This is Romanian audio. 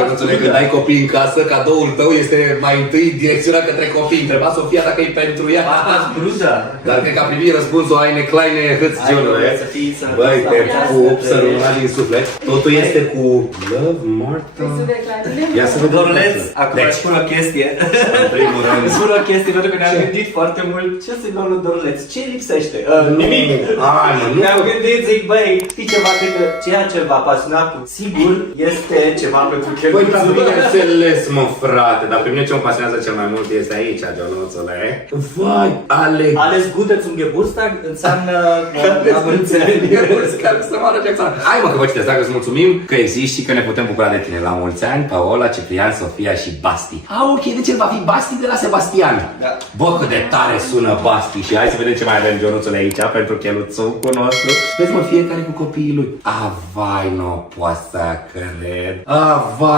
Ionuțule, când ai copii în casă, cadoul tău este mai întâi direcționat către copii. Întreba Sofia dacă e pentru ea. Dar cred că a primit răspunsul Eine kleine Hâț, Ionule. Băi, te pup, să rămâna din suflet. Totul este cu Love, Marta. Ia să vedem. Doruleț, acum îți spun o chestie. În primul rând. Îți spun o chestie, pentru că ne-am gândit foarte mult. Ce să-i luăm lui Doruleț? Ce lipsește? Nimic. Hai, mă, nu. Ne-am gândit, zic, băi, știi ceva, cred că ceea ce v-a pasionat sigur este ceva pentru Băi, dar cheltuiți. bineînțeles, mă, frate, dar pe mine ce mă pasionează cel mai mult este aici, Ionuțule. Vai, Alex. Ales Gute zum Geburtstag înseamnă am înțeles. Hai mă că vă citesc, dacă îți mulțumim că existi și că ne putem bucura de tine. La mulți ani, Paola, Ciprian, Sofia și Basti. Ok, deci el va fi Basti de la Sebastian. Da. Bă, cât de tare sună Basti. Și hai să vedem ce mai avem, Ionuțule, aici pentru cheluțucul nostru. Vezi mă, fiecare cu copiii lui. Vai, nu poate să cred. Vai.